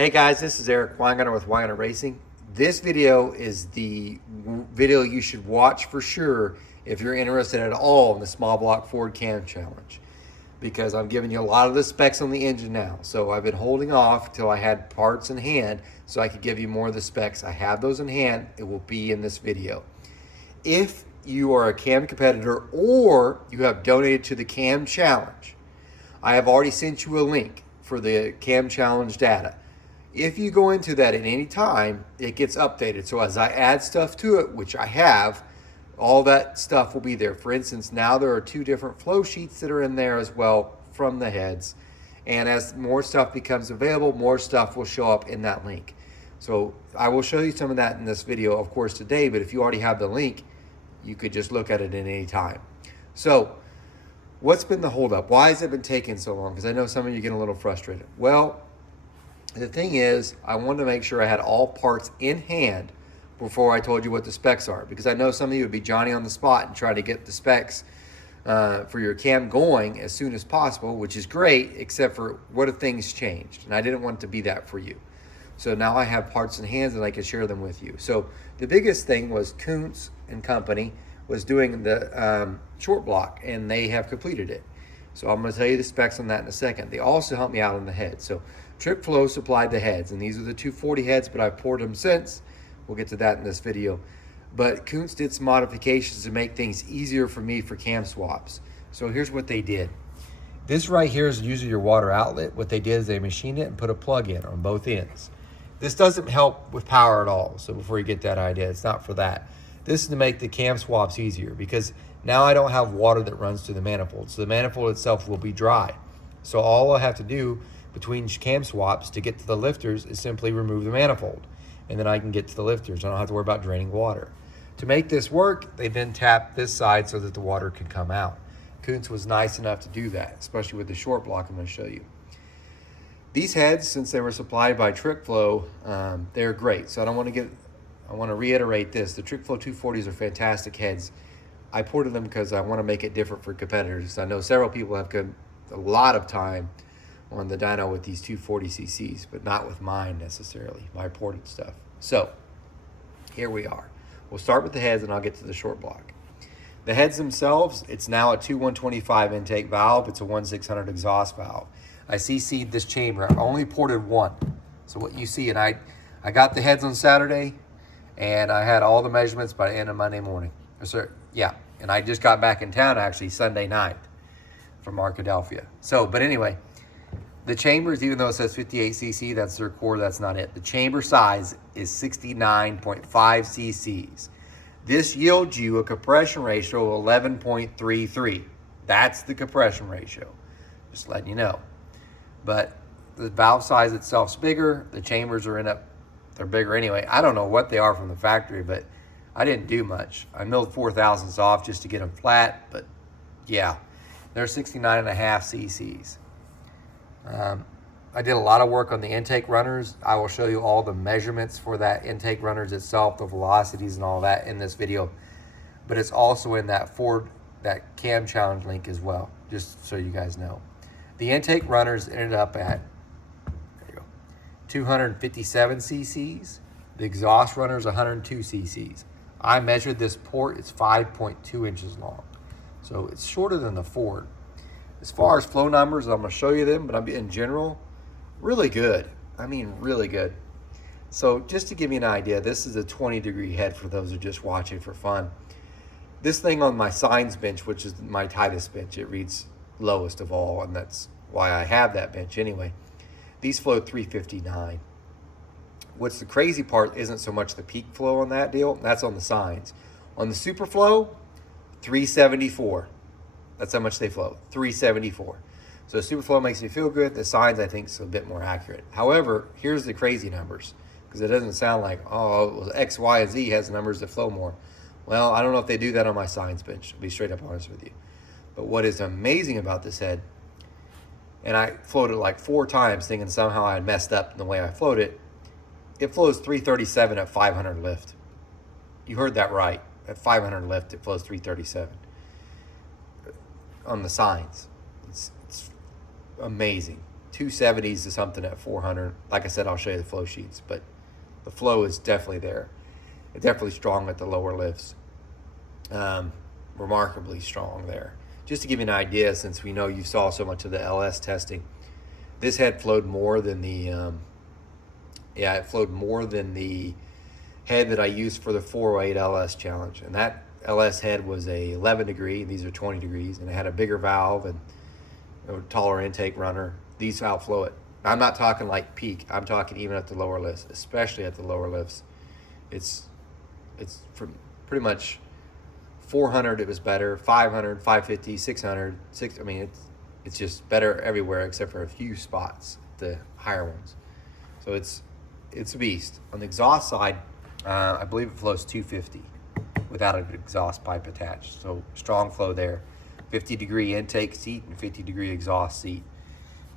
Hey guys, this is Eric Weingartner with Weingartner Racing. This video is the video you should watch for sure if you're interested at all in the small block Ford Cam Challenge, because I'm giving you a lot of the specs on the engine now. So I've been holding off till I had parts in hand so I could give you more of the specs. I have those in hand. It will be in this video. If you are a Cam competitor or you have donated to the Cam Challenge, I have already sent you a link for the Cam Challenge data. If you go into that at any time, it gets updated. So as I add stuff to it, which I have, all that stuff will be there. For instance, now there are 2 different flow sheets that are in there as well from the heads. And as more stuff becomes available, more stuff will show up in that link. So I will show you some of that in this video, of course, today. But if you already have the link, you could just look at it at any time. So what's been the holdup? Why has it been taking so long? Because I know some of you get a little frustrated. Well, the thing is, I wanted to make sure I had all parts in hand before I told you what the specs are, because I know some of you would be Johnny on the spot and try to get the specs for your Cam going as soon as possible, which is great, except for what if things changed? And I didn't want it to be that for you. So now I have parts in hand and I can share them with you. So the biggest thing was Kuntz and Company was doing the short block, and they have completed it. So I'm going to tell you the specs on that in a second. They also helped me out on the head. So Trip Flow supplied the heads, and these are the 240 heads, but I've poured them since. We'll get to that in this video. But Kuntz did some modifications to make things easier for me for cam swaps. So here's what they did. This right here is usually your water outlet. What they did is they machined it and put a plug in on both ends. This doesn't help with power at all. So before you get that idea, it's not for that. This is to make the cam swaps easier, because now I don't have water that runs through the manifold. So the manifold itself will be dry. So all I have to do between cam swaps to get to the lifters is simply remove the manifold, and then I can get to the lifters. I don't have to worry about draining water. To make this work, they then tapped this side so that the water could come out. Kuntz was nice enough to do that, especially with the short block I'm going to show you. These heads, since they were supplied by Trick Flow, they're great. So I want to reiterate this. The Trick Flow 240s are fantastic heads. I ported them because I want to make it different for competitors. I know several people have a lot of time on the dyno with these 240 cc's, but not with mine necessarily, my ported stuff. So here we are. We'll start with the heads and I'll get to the short block. The heads themselves, it's now a 2125 intake valve. It's a 1600 exhaust valve. I CC'd this chamber. I only ported one. So what you see, and I got the heads on Saturday, and I had all the measurements by the end of Monday morning. Yeah, and I just got back in town actually Sunday night from Arkadelphia. So, but anyway, the chambers, even though it says 58 cc, that's their core, that's not it. The chamber size is 69.5 cc's. This yields you a compression ratio of 11.33. That's the compression ratio, just letting you know. But the valve size itself's bigger. The chambers are they're bigger anyway. I don't know what they are from the factory, but I didn't do much. I milled 4,000ths off just to get them flat, but yeah, they're 69.5 cc's. I did a lot of work on the intake runners. I will show you all the measurements for that intake runners itself, the velocities and all that in this video. But it's also in that that Cam Challenge link as well, just so you guys know. The intake runners ended up at 257 cc's. The exhaust runners 102 cc's. I measured this port, it's 5.2 inches long. So it's shorter than the Ford. As far as flow numbers, I'm going to show you them, but in general, really good. I mean, really good. So just to give you an idea, this is a 20-degree head for those who are just watching for fun. This thing on my signs bench, which is my tightest bench, it reads lowest of all, and that's why I have that bench anyway. These flow 359. What's the crazy part isn't so much the peak flow on that deal, that's on the signs. On the super flow, 374. That's how much they flow, 374. So super flow makes me feel good. The signs, I think, is a bit more accurate. However, here's the crazy numbers, because it doesn't sound like, oh, well, X, Y, and Z has numbers that flow more. Well, I don't know if they do that on my signs bench, to be straight up honest with you. But what is amazing about this head, and I floated like 4 times thinking somehow I had messed up in the way I floated, it flows 337 at 500 lift. You heard that right. At 500 lift, it flows 337 on the signs. It's amazing. 270s to something at 400. Like I said, I'll show you the flow sheets, but the flow is definitely there. It's definitely strong at the lower lifts. Remarkably strong there. Just to give you an idea, since we know you saw so much of the LS testing, this head flowed more than the, it flowed more than the head that I used for the 408 LS challenge. And that LS head was a 11 degree, and these are 20 degrees, and it had a bigger valve and a taller intake runner. These outflow it. I'm not talking like peak. I'm talking even at the lower lifts, especially at the lower lifts. It's from pretty much 400 it was better, 500, 550, 600, I mean, it's just better everywhere except for a few spots, the higher ones. So it's a beast. On the exhaust side, I believe it flows 250 without an exhaust pipe attached. So strong flow there. 50 degree intake seat and 50 degree exhaust seat.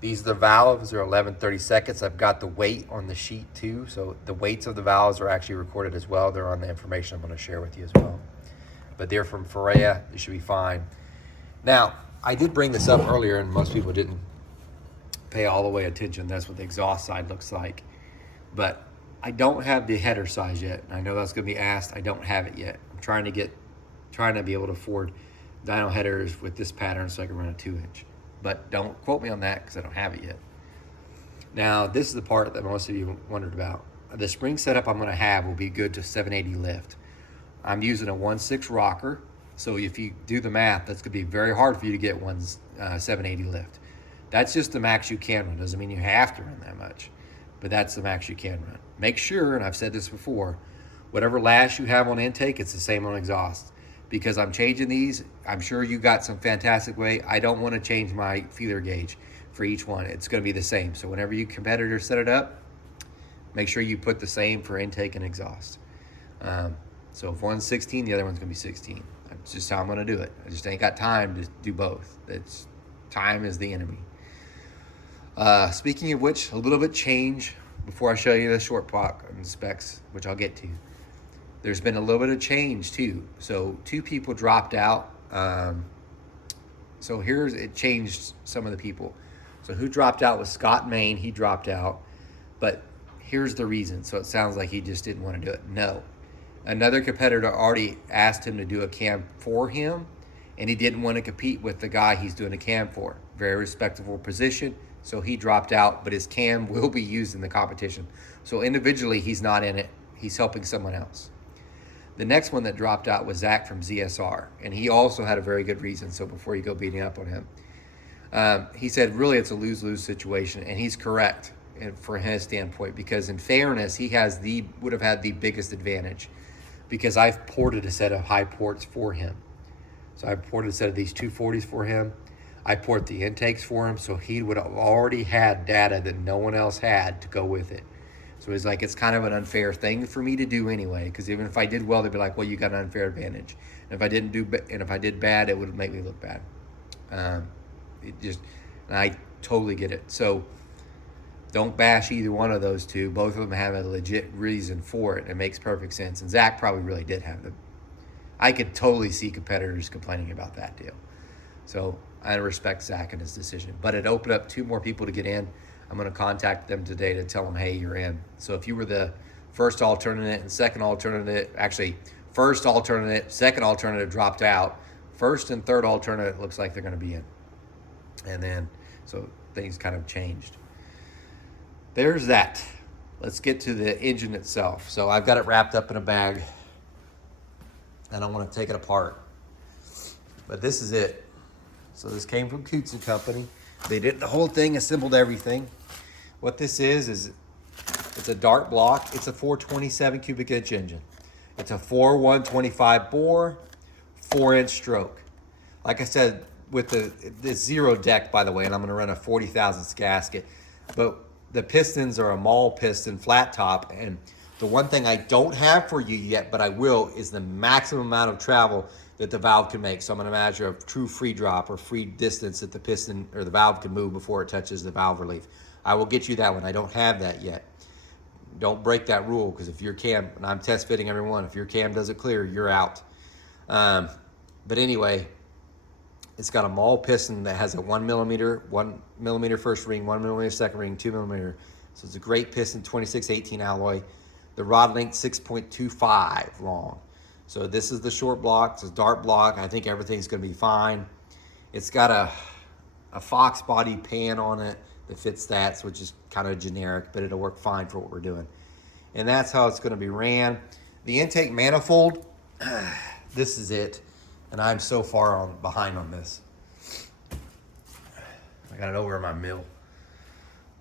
These are the valves, they're 11/32. I've got the weight on the sheet too. So the weights of the valves are actually recorded as well. They're on the information I'm going to share with you as well. But they're from Ferrea, they should be fine. Now, I did bring this up earlier and most people didn't pay all the way attention. That's what the exhaust side looks like. But I don't have the header size yet. I know that's going to be asked. I don't have it yet. I'm trying to be able to afford dyno headers with this pattern so I can run a 2-inch. But don't quote me on that because I don't have it yet. Now, this is the part that most of you wondered about. The spring setup I'm going to have will be good to 780 lift. I'm using a 1.6 rocker, so if you do the math, that's going to be very hard for you to get 780 lift. That's just the max you can run. Doesn't mean you have to run that much, but that's the max you can run. Make sure, and I've said this before, whatever lash you have on intake, it's the same on exhaust. Because I'm changing these, I'm sure you got some fantastic way. I don't want to change my feeler gauge for each one. It's going to be the same. So whenever you competitors set it up, make sure you put the same for intake and exhaust. So if one's 16, the other one's going to be 16. That's just how I'm going to do it. I just ain't got time to do both. Time is the enemy. Speaking of which, a little bit change before I show you the short block and specs, which I'll get to. There's been a little bit of change too. So 2 people dropped out. So it changed some of the people. So who dropped out was Scott Main. He dropped out. But here's the reason. So it sounds like he just didn't want to do it. No. Another competitor already asked him to do a cam for him, and he didn't want to compete with the guy he's doing a cam for. Very respectable position. So he dropped out, but his cam will be used in the competition. So individually, he's not in it. He's helping someone else. The next one that dropped out was Zach from ZSR, and he also had a very good reason. So before you go beating up on him, he said really it's a lose-lose situation, and he's correct for his standpoint because in fairness, he would have had the biggest advantage because I've ported a set of high ports for him. So I ported a set of these 240s for him. I port the intakes for him, so he would have already had data that no one else had to go with it. So it's like, it's kind of an unfair thing for me to do anyway, because even if I did well, they'd be like, well, you got an unfair advantage. And if I did bad, it would make me look bad. And I totally get it. So don't bash either one of those two. Both of them have a legit reason for it. It makes perfect sense. And Zach probably really did have them. I could totally see competitors complaining about that deal. So I respect Zach and his decision. But it opened up 2 more people to get in. I'm going to contact them today to tell them, hey, you're in. So if you were the first alternate and second alternate, actually first alternate, second alternate dropped out, first and third alternate looks like they're going to be in. And then, so things kind of changed. There's that. Let's get to the engine itself. So I've got it wrapped up in a bag, and I want to take it apart. But this is it. So this came from Coots & Company. They did the whole thing, assembled everything. What this is it's a dart block. It's a 427 cubic inch engine. It's a 4/125 bore, 4-inch stroke. Like I said, with this zero deck, by the way, and I'm gonna run a 40 thousandths gasket, but the pistons are a Maul piston flat top, and the one thing I don't have for you yet, but I will, is the maximum amount of travel that the valve can make. So I'm gonna measure a true free drop or free distance that the piston or the valve can move before it touches the valve relief. I will get you that one. I don't have that yet. Don't break that rule, because if your cam, and I'm test fitting everyone, if your cam doesn't clear, you're out. But anyway, It's got a maul piston that has a 1 millimeter first ring, 1 millimeter second ring, 2 millimeter. So it's a great piston, 2618 alloy. The rod length 6.25 long. So this is the short block. It's a dart block. I think everything's going to be fine. It's got a Fox body pan on it that fits that, which is kind of generic, but it'll work fine for what we're doing. And that's how it's going to be ran. The intake manifold, this is it. And I'm so far behind on this. I got it over in my mill.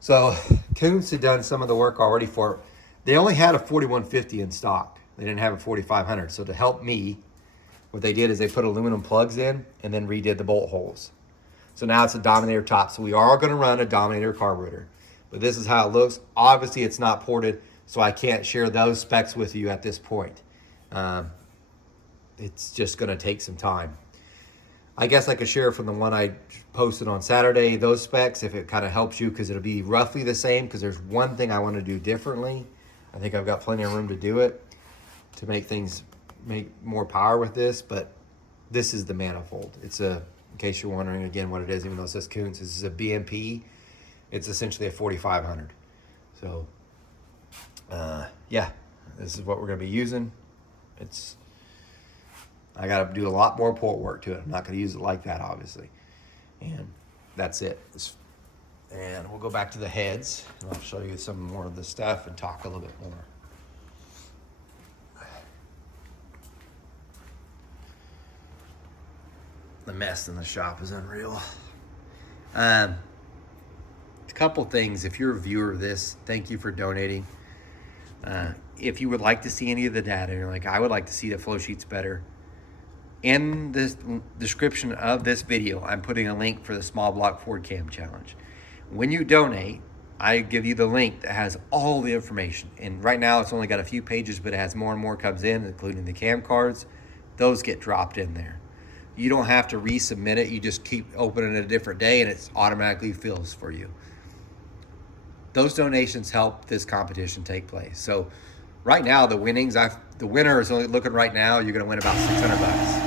So Kuntz had done some of the work already for it. They only had a 4150 in stock. They didn't have a 4500. So to help me, what they did is they put aluminum plugs in and then redid the bolt holes. So now it's a Dominator top. So we are going to run a Dominator carburetor. But this is how it looks. Obviously it's not ported, so I can't share those specs with you at this point. It's just going to take some time. I guess I could share from the one I posted on Saturday, those specs, if it kind of helps you, because it'll be roughly the same, because there's one thing I want to do differently. I think I've got plenty of room to do it, to make more power with this, but this is the manifold. It's in case you're wondering again what it is, even though it says Kuntz, this is a BMP. It's essentially a 4500. So, yeah, this is what we're going to be using. I got to do a lot more port work to it. I'm not going to use it like that, obviously. And that's it. And we'll go back to the heads, and I'll show you some more of the stuff and talk a little bit more. The mess in the shop is unreal. A couple things. If you're a viewer of this, thank you for donating. If you would like to see any of the data, you're like, I would like to see the flow sheets better. In the description of this video, I'm putting a link for the small block Ford Cam Challenge. When you donate, I give you the link that has all the information. And right now it's only got a few pages, but it has more and more comes in, including the cam cards. Those get dropped in there. You don't have to resubmit it. You just keep opening it a different day and it automatically fills for you. Those donations help this competition take place. So right now the winnings, the winner is only looking right now, you're gonna win about 600 bucks.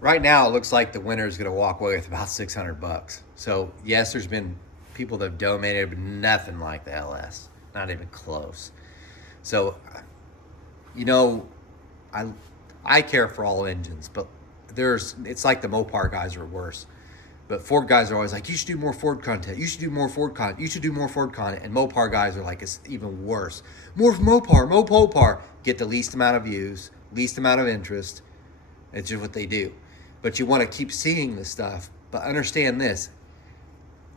Right now, it looks like the winner is going to walk away with about 600 bucks. So, yes, there's been people that have donated, but nothing like the LS. Not even close. So, you know, I care for all engines, but it's like the Mopar guys are worse. But Ford guys are always like, you should do more Ford content. You should do more Ford content. You should do more Ford content. And Mopar guys are like, it's even worse. More Mopar. Get the least amount of views, least amount of interest. It's just what they do. But you want to keep seeing this stuff. But understand this,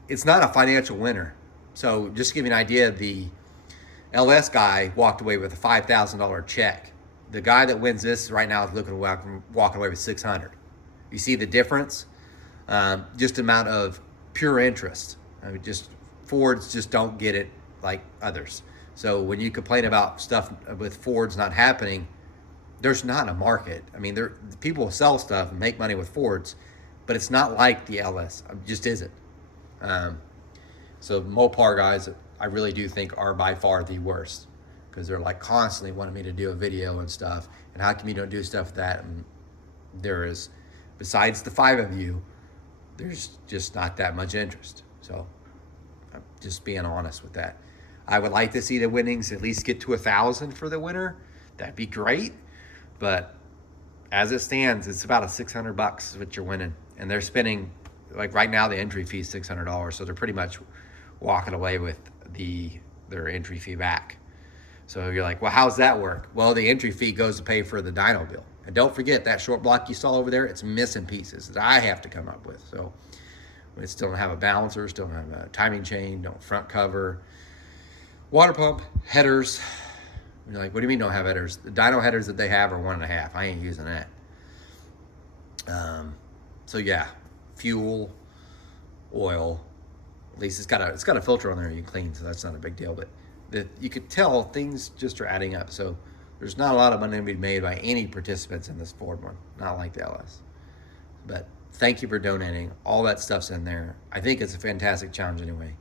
it's not a financial winner. So just to give you an idea, the LS guy walked away with a $5,000 check. The guy that wins this right now is walking away with 600. You see the difference? Just amount of pure interest. I mean, just Fords just don't get it like others. So when you complain about stuff with Fords not happening, there's not a market. I mean, people sell stuff and make money with Fords, but it's not like the LS. It just isn't. So Mopar guys, I really do think are by far the worst, because they're like constantly wanting me to do a video and stuff. And how come you don't do stuff with that? And there is, besides the 5 of you, there's just not that much interest. So I'm just being honest with that. I would like to see the winnings at least get to 1,000 for the winner. That'd be great. But as it stands, it's about $600 is what you're winning. And they're spending, like right now, the entry fee is $600. So they're pretty much walking away with their entry fee back. So you're like, well, how's that work? Well, the entry fee goes to pay for the dyno bill. And don't forget that short block you saw over there, it's missing pieces that I have to come up with. So we still don't have a balancer, still don't have a timing chain, don't front cover, water pump, headers. You're like, what do you mean don't have headers? The dyno headers that they have are 1.5. I ain't using that. So yeah, fuel, oil. At least it's got a filter on there you can clean, so that's not a big deal. But you could tell things just are adding up. So there's not a lot of money to be made by any participants in this Ford one, not like the LS. But thank you for donating. All that stuff's in there. I think it's a fantastic challenge anyway.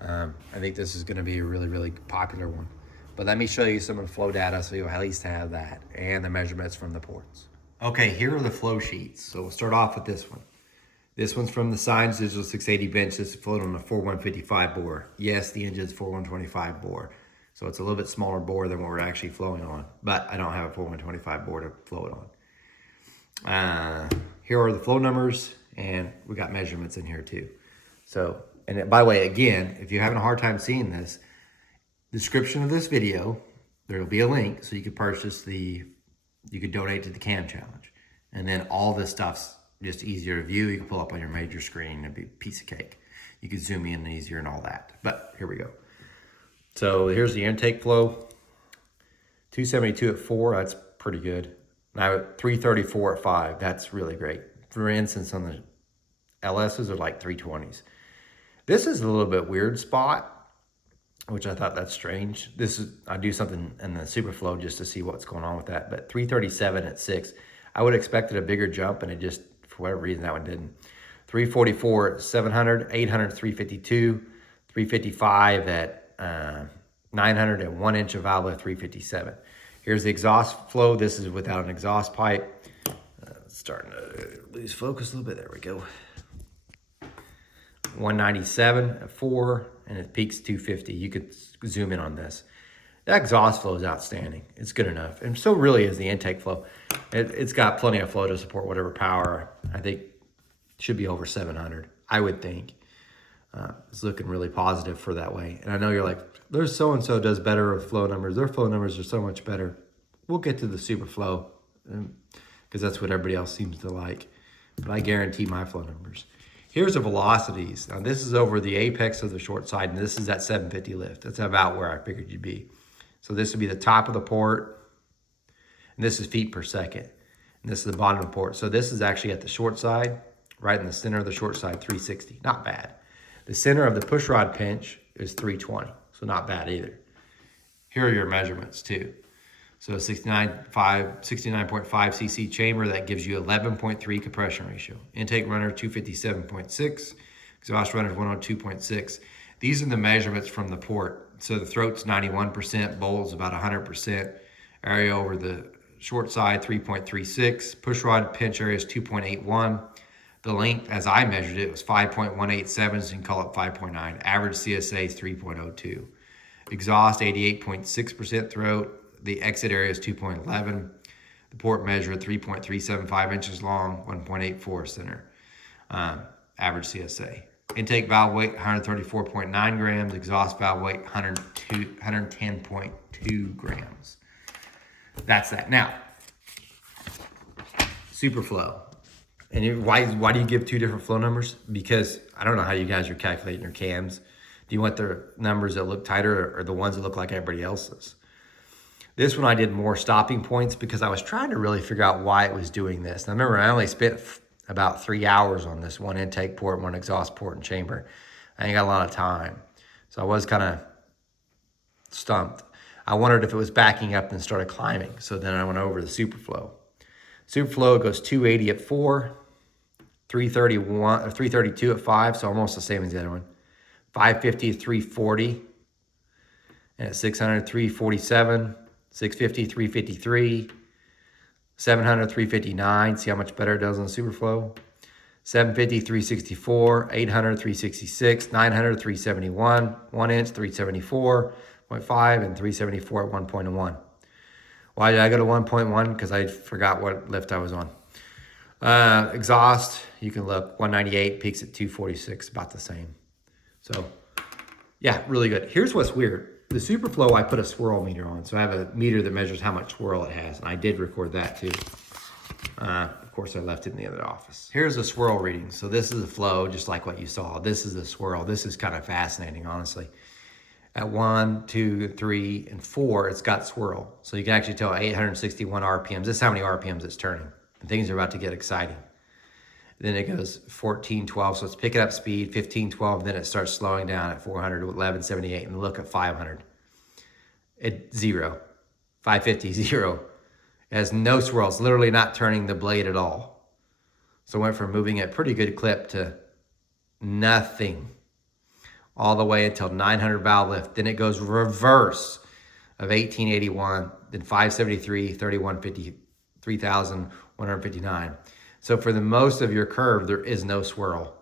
I think this is going to be a really, really popular one. But let me show you some of the flow data so you'll at least have that and the measurements from the ports. Okay, here are the flow sheets. So we'll start off with this one. This one's from the Science Digital 680 bench. This is floated on a 4155 bore. Yes, the engine's 4125 bore. So it's a little bit smaller bore than what we're actually flowing on. But I don't have a 4125 bore to flow it on. Here are the flow numbers, and we got measurements in here too. So, and by the way, again, if you're having a hard time seeing this, description of this video, there will be a link so you could purchase you could donate to the Cam Challenge. And then all this stuff's just easier to view. You can pull up on your major screen. It'd be a piece of cake. You could zoom in easier and all that. But here we go. So here's the intake flow. 272 at 4, that's pretty good. Now at 334 at 5, that's really great. For instance, on the LSs are like 320s. This is a little bit weird spot, which I thought that's strange. I do something in the Superflow just to see what's going on with that. But 337 at 6, I would have expected a bigger jump, and it just, for whatever reason, that one didn't. 344 at 700, 800, 352, 355 at 900 at 1 inch of valve at 357. Here's the exhaust flow. This is without an exhaust pipe. It's starting to lose focus a little bit. There we go. 197 at 4, and it peaks 250. You could zoom in on this. That exhaust flow is outstanding. It's good enough. And so really is the intake flow. It's got plenty of flow to support whatever power. I think should be over 700, I would think. It's looking really positive for that way. And I know you're like, there's so-and-so does better with flow numbers. Their flow numbers are so much better. We'll get to the super flow because that's what everybody else seems to like. But I guarantee my flow numbers. Here's the velocities. Now this is over the apex of the short side, and this is at 750 lift. That's about where I figured you'd be. So this would be the top of the port, and this is feet per second. And this is the bottom of the port. So this is actually at the short side, right in the center of the short side, 360. Not bad. The center of the push rod pinch is 320, so not bad either. Here are your measurements too. So 69.5 cc chamber, that gives you 11.3 compression ratio. Intake runner 257.6, exhaust runner 102.6. These are the measurements from the port. So the throat's 91%, bowl's about 100%, area over the short side 3.36, push rod pinch area is 2.81. The length, as I measured it, was 5.187, so you can call it 5.9. Average CSA is 3.02. Exhaust, 88.6% throat. The exit area is 2.11. The port measured 3.375 inches long, 1.84 center. Average CSA. Intake valve weight, 134.9 grams. Exhaust valve weight, 110.2 grams. That's that. Now, Superflow. And why do you give two different flow numbers? Because I don't know how you guys are calculating your cams. Do you want the numbers that look tighter or the ones that look like everybody else's? This one I did more stopping points because I was trying to really figure out why it was doing this. And I remember I only spent about 3 hours on this one intake port, one exhaust port and chamber. I ain't got a lot of time. So I was kind of stumped. I wondered if it was backing up and started climbing. So then I went over the Superflow. Superflow goes 280 at 4, 331 or 332 at 5, so almost the same as the other one. 550 at 340, and at 600 347, 650 353, 700 359. See how much better it does on the Superflow. 750 364, 800 366, 900 371, 1 inch 374.5, and 374 at 1.1. Why did I go to 1.1? Because I forgot what lift I was on. Exhaust, you can look, 198, peaks at 246, about the same. So, yeah, really good. Here's what's weird. The Superflow, I put a swirl meter on. So I have a meter that measures how much swirl it has. And I did record that too. Of course, I left it in the other office. Here's the swirl reading. So this is the flow, just like what you saw. This is the swirl. This is kind of fascinating, honestly. At 1, 2, 3, and 4, it's got swirl. So you can actually tell 861 RPMs. This is how many RPMs it's turning. And things are about to get exciting. Then it goes 14, 12. So it's picking up speed, 15, 12. Then it starts slowing down at 400, 11, 78. And look at 500. At 0. 550, 0. It has no swirl. It's literally not turning the blade at all. So it went from moving at pretty good clip to nothing. All the way until 900 valve lift. Then it goes reverse of 1881, then 573, 3150, 3,159. So for the most of your curve, there is no swirl.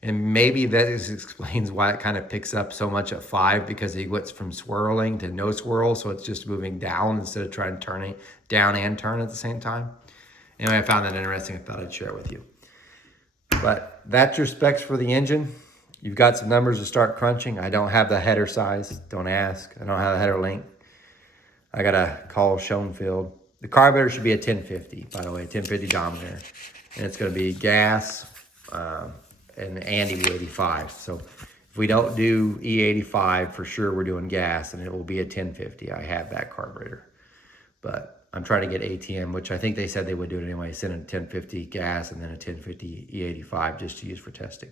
And maybe that explains why it kind of picks up so much at 5, because he went from swirling to no swirl. So it's just moving down instead of trying to turn down and turn at the same time. Anyway, I found that interesting. I thought I'd share it with you. But that's your specs for the engine. You've got some numbers to start crunching. I don't have the header size. Don't ask. I don't have the header length. I got to call Schoenfield. The carburetor should be a 1050, by the way, 1050 Dominator. And it's going to be gas and E85. So if we don't do E85, for sure we're doing gas, and it will be a 1050. I have that carburetor. But I'm trying to get ATM, which I think they said they would do it anyway, send a 1050 gas and then a 1050 E85 just to use for testing.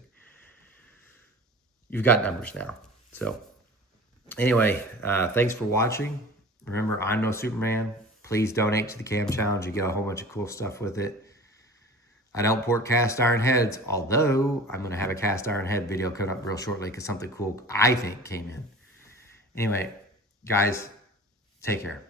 You've got numbers now. So anyway, thanks for watching. Remember, I'm no Superman. Please donate to the Cam Challenge. You get a whole bunch of cool stuff with it. I don't port cast iron heads, although I'm going to have a cast iron head video coming up real shortly because something cool I think came in. Anyway, guys, take care.